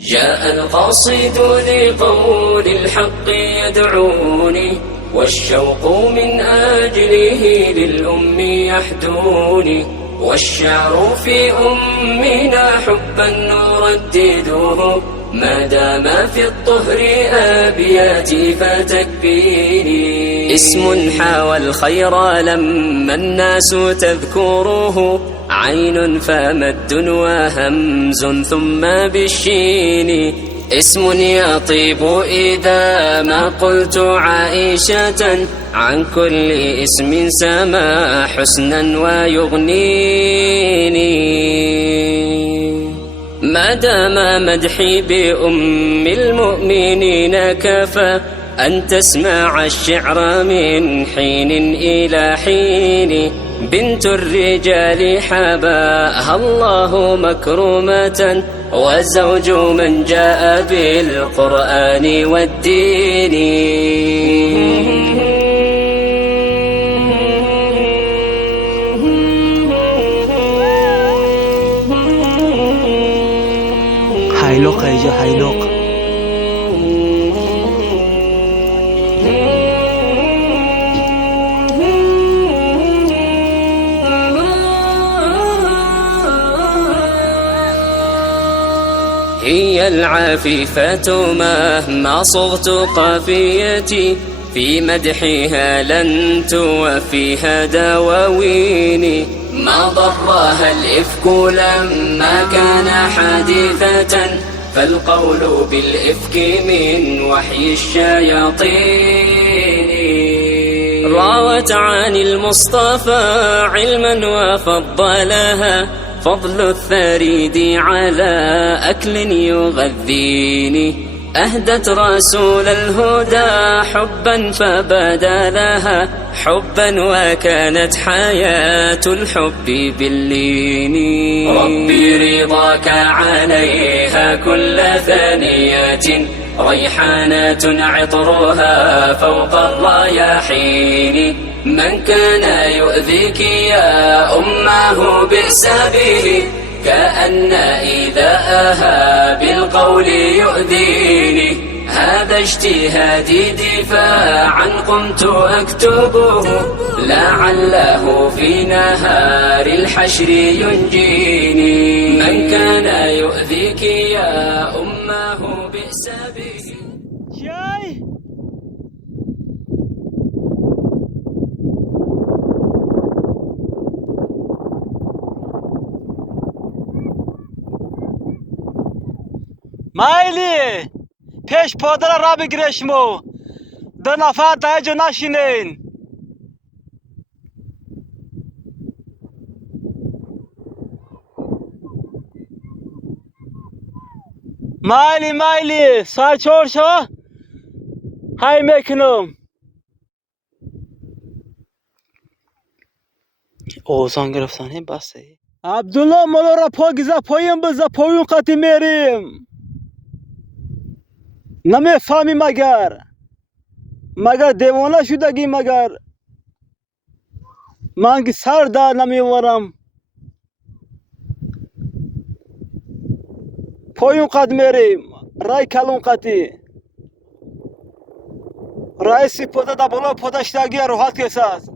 جاء القاصد لقول الحق يدعوني، والشوق من أجله للأم يحدوني، والشعر في أمنا حبا نردده، ما دام في الطهر أبياتي فتكفيني. اسم حاوى الخير لما الناس تذكره، عين فمد وهمز ثم بالشين. اسم يطيب إذا ما قلت عائشة، عن كل اسم سما حسنا ويغنيني. ما دام مدحي بأم المؤمنين كفى، أن تسمع الشعر من حين إلى حين. بنت الرجال حباها الله مكرمة، وزوج من جاء بالقرآن والدين. حيلوق يا حيلوق. هي العفيفة مهما صغت قافيتي، في مدحها لن توفيها دواويني. ما ضرها الإفك لما كان حادثة، فالقول بالإفك من وحي الشياطين. راوت عن المصطفى علما وفضلها، فضل الثريد على أكل يغذيني. أهدت رسول الهدى حبا فبدا لها حبا، وكانت حياة الحب باللين. ربي رضاك عليها كل ثانية، ريحانة عطرها فوق الرياحين. من كان يؤذيك يا أمه بئس به، كأن إذا أها بالقول يؤذيني. هذا اجتهادي دفاعا قمت أكتبه، لعله في نهار الحشر ينجيني. من كان يؤذيك يا أمه بئس به. مایلی پیش پادر را بگیرشمو، دو نفر دایجو نشینین. مایلی سرچور شو های میکنم. اوزان گرفتانه بسه. عبدالله مولا را پاگیزه پایم بزه پایون قطی میریم. نمیفهمی مگر دیوانه شدگی مگر. من که سر در نمیورم. پایون قد میریم. رای کلون قطی. رئیسی پوده دا بالا پودشتگی روحت کسی است.